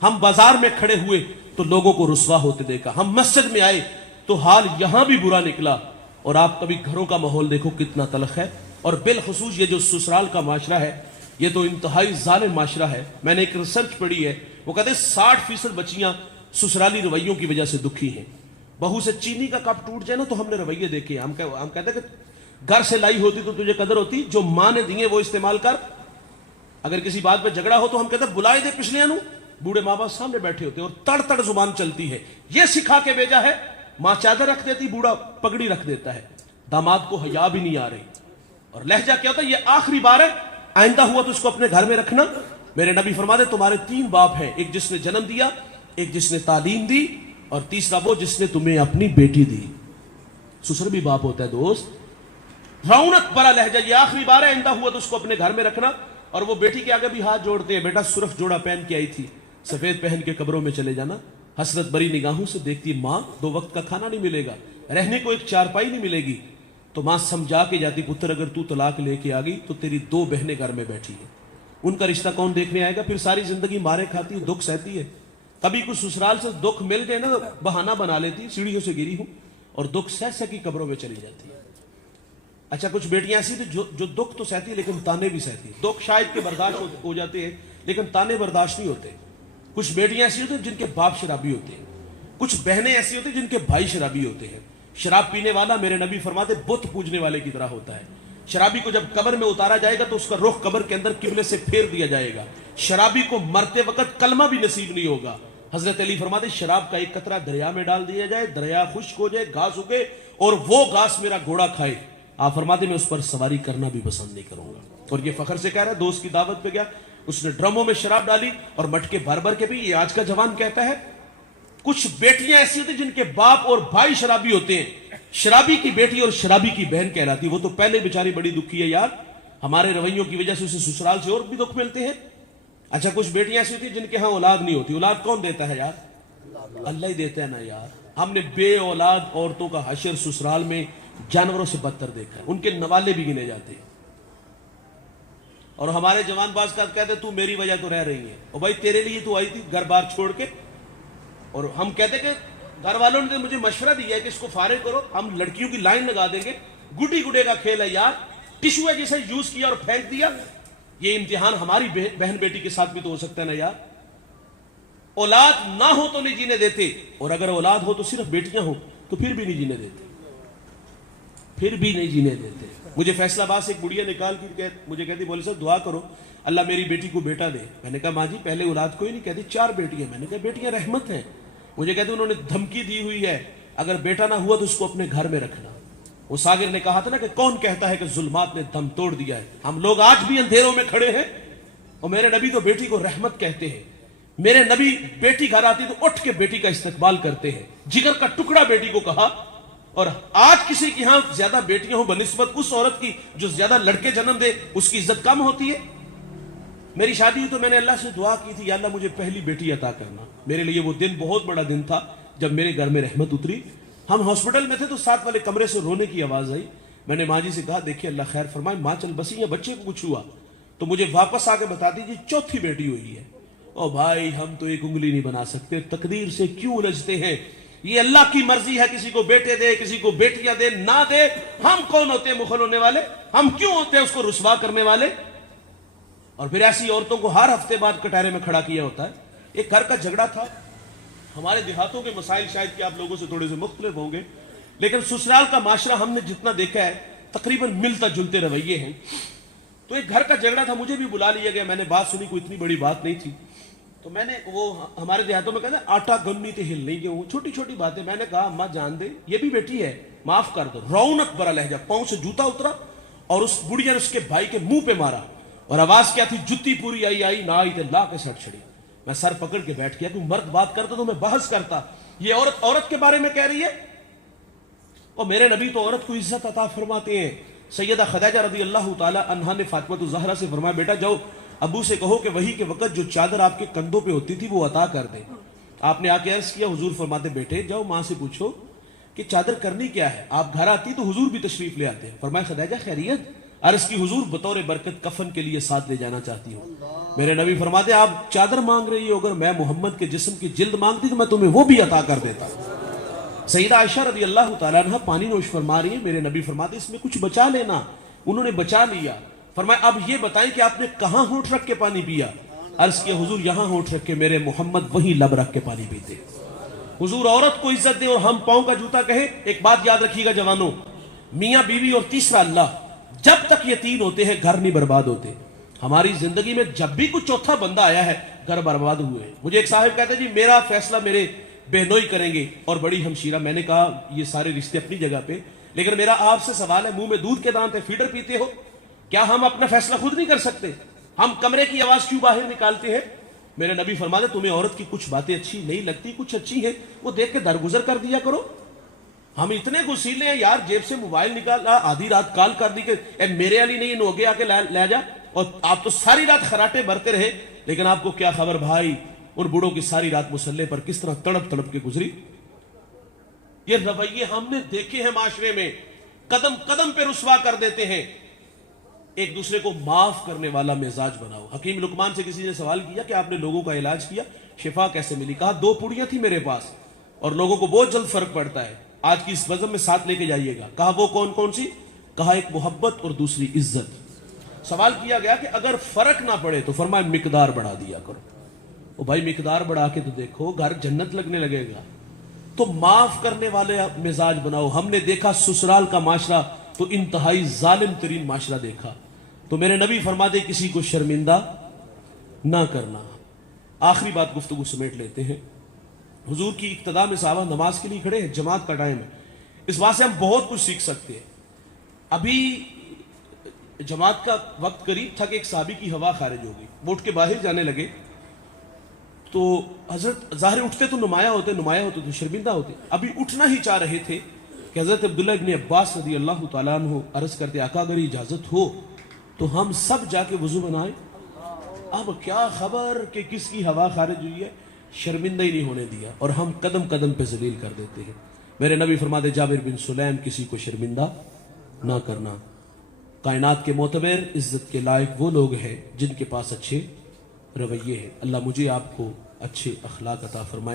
ہم بازار میں کھڑے ہوئے تو لوگوں کو رسوا ہوتے دیکھا, ہم مسجد میں آئے تو حال یہاں بھی برا نکلا. اور آپ کبھی گھروں کا ماحول دیکھو کتنا تلخ ہے, اور بالخصوص یہ جو سسرال کا معاشرہ ہے یہ تو انتہائی ظالم معاشرہ ہے. میں نے ایک ریسرچ پڑھی ہے, وہ کہتے ہیں 60% بچیاں سسرالی رویوں کی وجہ سے دکھی ہیں. بہو سے چینی کا کپ ٹوٹ جائے نا تو ہم نے رویے دیکھے, ہم کہتے ہیں کہ گھر سے لائی ہوتی تو تجھے قدر ہوتی, جو ماں نے دیے وہ استعمال کر. اگر کسی بات پہ جھگڑا ہو تو ہم کہتے ہیں بلائے دے پچھلے انو, بوڑھے ماں باپ سامنے بیٹھے ہوتے اور تڑ تڑ زبان چلتی ہے. یہ سکھا کے بھیجا ہے, ماں چادر رکھ دیتی, بوڑھا پگڑی رکھ دیتا ہے, داماد کو حیا بھی نہیں آ رہی. اور لہجہ کیا ہوتا ہے, یہ آخری بار ہے, آئندہ ہوا تو اس کو اپنے گھر میں رکھنا. میرے نبی فرماتے تمہارے 3 باپ ہیں, ایک جس نے جنم دیا, ایک جس نے تعلیم دی, اور تیسرا وہ جس نے تمہیں اپنی بیٹی دی. سسر بھی باپ ہوتا ہے دوست. رونق بڑا لہجہ, یہ آخری بار ہے, آئندہ ہوا تو اس کو اپنے گھر میں رکھنا. اور وہ بیٹی کے آگے بھی ہاتھ جوڑتے ہیں, بیٹا سرخ جوڑا پہن کے آئی تھی, سفید پہن کے قبروں میں چلے جانا. حسرت بری نگاہوں سے دیکھتی ماں, 2 وقت کا کھانا نہیں ملے گا, رہنے کو ایک چارپائی نہیں ملے گی. تو ماں سمجھا کے جاتی, پتر اگر تو طلاق لے کے آ گئی تو تیری 2 بہنیں گھر میں بیٹھی ہیں, ان کا رشتہ کون دیکھنے آئے گا. پھر ساری زندگی مارے کھاتی ہے, دکھ سہتی ہے. کبھی کچھ سسرال سے دکھ مل گئے نا, بہانہ بنا لیتی, سیڑھیوں سے گری ہوں اور دکھ سہ سہ کی قبروں میں چلی جاتی ہے. اچھا کچھ بیٹیاں ایسی تھی جو دکھ تو سہتی ہے لیکن تانے بھی سہتی. دکھ شاید کے برداشت ہو جاتے ہیں لیکن تانے برداشت نہیں ہوتے. کچھ بیٹیاں ایسی ہوتی ہیں جن کے باپ شرابی ہوتے ہیں, کچھ بہنیں ایسی ہوتی ہیں جن کے بھائی شرابی ہوتے ہیں. شراب پینے والا میرے نبی فرماتے بت پوجنے والے کی طرح ہوتا ہے. شرابی کو جب قبر میں اتارا جائے گا تو اس کا رخ قبر کے اندر قبلے سے پھیر دیا جائے گا. شرابی کو مرتے وقت کلمہ بھی نصیب نہیں ہوگا. حضرت علی فرماتے شراب کا ایک قطرہ دریا میں ڈال دیا جائے, دریا خشک ہو جائے, گھاس اگے اور وہ گھاس میرا گھوڑا کھائے, آپ فرماتے میں اس پر سواری کرنا بھی پسند نہیں کروں گا. اور یہ فخر سے کہہ رہا ہے, دوست کی دعوت پہ گیا, اس نے ڈرموں میں شراب ڈالی اور مٹکے بھر بھر کے بھی. یہ آج کا جوان کہتا ہے. کچھ بیٹیاں ایسی ہوتی جن کے باپ اور بھائی شرابی ہوتے ہیں, شرابی کی بیٹی اور شرابی کی بہن کہلاتی. وہ تو پہلے بیچاری بڑی دکھی ہے یار, ہمارے رویوں کی وجہ سے اسے سسرال سے اور بھی دکھ ملتے ہیں. اچھا کچھ بیٹیاں ایسی ہوتی جن کے ہاں اولاد نہیں ہوتی. اولاد کون دیتا ہے یار, اللہ ہی دیتا ہے نا یار. ہم نے بے اولاد عورتوں کا حشر سسرال میں جانوروں سے بدتر دیکھا ہے, ان کے نوالے بھی گنے جاتے ہیں. اور ہمارے جوان باز کا کہتے تو میری وجہ تو رہ رہی ہے, اور بھائی تیرے لیے تو آئی تھی گھر بار چھوڑ کے. اور ہم کہتے کہ گھر والوں نے مجھے مشورہ دیا ہے کہ اس کو فارغ کرو, ہم لڑکیوں کی لائن لگا دیں گے. گڈی گڈے کا کھیل ہے یار, ٹشو ہے جسے یوز کیا اور پھینک دیا. یہ امتحان ہماری بہن بیٹی کے ساتھ بھی تو ہو سکتا ہے نا یار. اولاد نہ ہو تو نہیں جینے دیتے, اور اگر اولاد ہو تو صرف بیٹیاں ہوں تو پھر بھی نہیں جینے دیتے, پھر بھی نہیں جینے دیتے. مجھے فیصلہ آباد سے ایک بڑھیا نکال کے مجھے کہتی مولوی صاحب دعا کرو اللہ میری بیٹی کو بیٹا دے. میں نے کہا ماں جی پہلے اولاد کوئی نہیں, کہتی 4 بیٹیاں. میں نے کہا بیٹیاں رحمت ہیں. مجھے کہتے انہوں نے دھمکی دی ہوئی ہے اگر بیٹا نہ ہوا تو اس کو اپنے گھر میں رکھنا. وہ ساگر نے کہا تھا نا کہ کون کہتا ہے کہ ظلمات نے دم توڑ دیا ہے. ہم لوگ آج بھی اندھیروں میں کھڑے ہیں, اور میرے نبی تو بیٹی کو رحمت کہتے ہیں. میرے نبی بیٹی گھر آتی تو اٹھ کے بیٹی کا استقبال کرتے ہیں, جگر کا ٹکڑا بیٹی کو کہا. اور آج کسی کی ہاں زیادہ بیٹیاں ہوں بنسبت اس عورت کی جو زیادہ لڑکے جنم دے, اس کی عزت کم ہوتی ہے. میری شادی ہوئی تو میں نے اللہ سے دعا کی تھی, یا اللہ مجھے پہلی بیٹی عطا کرنا. میرے لیے وہ دن بہت بڑا دن تھا جب میرے گھر میں رحمت اتری. ہم ہاسپٹل میں تھے تو ساتھ والے کمرے سے رونے کی آواز آئی. میں نے ماں جی سے کہا دیکھیے اللہ خیر فرمائے, ماں چل بسی یا بچے کو کچھ ہوا تو مجھے واپس آ کے بتا دیجیے 4تھی بیٹی ہوئی ہے. او بھائی ہم تو ایک انگلی نہیں بنا سکتے, تقدیر سے کیوں الجھتے ہیں. یہ اللہ کی مرضی ہے, کسی کو بیٹے دے کسی کو بیٹیاں دے نہ دے. ہم کون ہوتے ہیں مخل ہونے والے, ہم کیوں ہوتے ہیں اس کو رسوا کرنے والے. اور پھر ایسی عورتوں کو ہر ہفتے بعد کٹہرے میں کھڑا کیا ہوتا ہے. ایک گھر کا جھگڑا تھا, ہمارے دیہاتوں کے مسائل شاید کہ آپ لوگوں سے تھوڑے سے مختلف ہوں گے, لیکن سسرال کا معاشرہ ہم نے جتنا دیکھا ہے تقریباً ملتا جلتے رویے ہیں. تو ایک گھر کا جھگڑا تھا, مجھے بھی بلا لیا گیا, میں نے بات سنی, کوئی اتنی بڑی بات نہیں تھی. تو میں نے وہ ہمارے دیہاتوں میں کہتے ہیں آٹا گنی تے ہل نہیں گئے, چھوٹی چھوٹی باتیں. میں نے کہا اماں جان دے یہ بھی بیٹی ہے, معاف کر دو. رونق برا لہجہ, پاؤں سے جوتا اترا اور اس بڑھیا نے اس کے بھائی کے منہ پہ مارا, اور آواز کیا تھی جتی پوری آئی نہ آئی تے لا کے سٹ چھڑی. میں سر پکڑ کے بیٹھ گیا, کوئی مرد بات کرتا تو میں بحث کرتا, یہ عورت کے بارے میں کہہ رہی ہے. اور میرے نبی تو عورت کو عزت عطا فرماتے ہیں. سیدہ خدیجہ رضی اللہ تعالی عنہا نے فاطمہ الزہرا سے فرمایا بیٹا جاؤ ابو سے کہو کہ وہی کے وقت جو چادر آپ کے کندھوں پہ ہوتی تھی وہ عطا کر دے. آپ نے آ کے عرض کیا, حضور فرماتے بیٹے جاؤ ماں سے پوچھو کہ چادر کرنی کیا ہے. آپ گھر آتی تو حضور بھی تشریف لے آتے ہیں. فرمایا خدیجہ خیریت, عرض کی حضور بطور برکت کفن کے لیے ساتھ لے جانا چاہتی ہوں. میرے نبی فرماتے آپ چادر مانگ رہی ہو، اگر میں محمد کے جسم کی جلد مانگتی تو میں تمہیں وہ بھی عطا کر دیتا. سیدہ عائشہ رضی اللہ تعالیٰ عنہ پانی نوش فرما رہی ہیں. میرے نبی فرماتے اس میں کچھ بچا لینا. انہوں نے بچا لیا. فرمایا اب یہ بتائیں کہ آپ نے کہاں ہونٹ رکھ کے پانی پیا؟ عرض کیا حضور یہاں ہونٹ رکھ کے میرے محمد وہی لب رکھ کے پانی پیتے. حضور عورت کو عزت دے اور ہم پاؤں کا جوتا کہیں. ایک بات یاد رکھیے گا جوانوں، میاں بیوی اور تیسرا اللہ، جب تک یہ تین ہوتے ہیں گھر نہیں برباد ہوتے. ہماری زندگی میں جب بھی کچھ چوتھا بندہ آیا ہے گھر برباد ہوئے. مجھے ایک صاحب کہتے جی میرا فیصلہ میرے بہنوئی کریں گے اور بڑی ہمشیرہ. میں نے کہا یہ سارے رشتے اپنی جگہ پہ، لیکن میرا آپ سے سوال ہے، منہ میں دودھ کے دانت ہے، فیڈر پیتے ہو، کیا ہم اپنا فیصلہ خود نہیں کر سکتے؟ ہم کمرے کی آواز کیوں باہر نکالتے ہیں؟ میرے نبی فرماتے تمہیں عورت کی کچھ باتیں اچھی نہیں لگتی، کچھ اچھی ہیں وہ دیکھ کے درگزر کر دیا کرو. ہم اتنے غسیلے ہیں یار، جیب سے موبائل نکالا، آدھی رات کال کر دی کہ اے میرے علی نہیں نوگے آ کے لے جا، اور آپ تو ساری رات خراٹے بھرتے رہے. لیکن آپ کو کیا خبر بھائی ان بوڑھوں کی ساری رات مسلح پر کس طرح تڑپ تڑپ کے گزری. یہ رویے ہم نے دیکھے ہیں معاشرے میں، قدم قدم پہ رسوا کر دیتے ہیں. ایک دوسرے کو معاف کرنے والا مزاج بناؤ. حکیم لقمان سے کسی نے سوال کیا کہ آپ نے لوگوں کا علاج کیا، شفا کیسے ملی؟ کہا 2 پوڑیاں تھی میرے پاس اور لوگوں کو بہت جلد فرق پڑتا ہے، آج کی اس بزم میں ساتھ لے کے جائیے گا. کہا وہ کون کون سی؟ کہا ایک محبت اور دوسری عزت. سوال کیا گیا کہ اگر فرق نہ پڑے تو فرمایا مقدار بڑھا دیا کرو. او بھائی مقدار بڑھا کے تو دیکھو گھر جنت لگنے لگے گا. تو معاف کرنے والے مزاج بناؤ. ہم نے دیکھا سسرال کا معاشرہ تو انتہائی ظالم ترین معاشرہ دیکھا. تو میرے نبی فرماتے کسی کو شرمندہ نہ کرنا. آخری بات گفتگو سمیٹ لیتے ہیں. حضور کی اقتداء میں صحابہ نماز کے لیے کھڑے ہیں، جماعت کا ٹائم ہے. اس بات سے ہم بہت کچھ سیکھ سکتے ہیں. ابھی جماعت کا وقت قریب تھا کہ ایک صحابی کی ہوا خارج ہو گئی، وہ اٹھ کے باہر جانے لگے. تو حضرت ظاہر اٹھتے تو نمایاں ہوتے تو شرمندہ ہوتے. ابھی اٹھنا ہی چاہ رہے تھے کہ حضرت عبداللہ ابن عباس رضی اللہ تعالیٰ عنہ عرض کرتے آقا اگر اجازت ہو تو ہم سب جا کے وضو بنائیں. اب کیا خبر کہ کس کی ہوا خارج ہوئی ہے، شرمندہ ہی نہیں ہونے دیا اور ہم قدم قدم پہ ذلیل کر دیتے ہیں. میرے نبی فرماتے جابر بن سلیم کسی کو شرمندہ نہ کرنا. کائنات کے معتبر عزت کے لائق وہ لوگ ہیں جن کے پاس اچھے رویے ہیں. اللہ مجھے آپ کو اچھے اخلاق عطا فرمائے.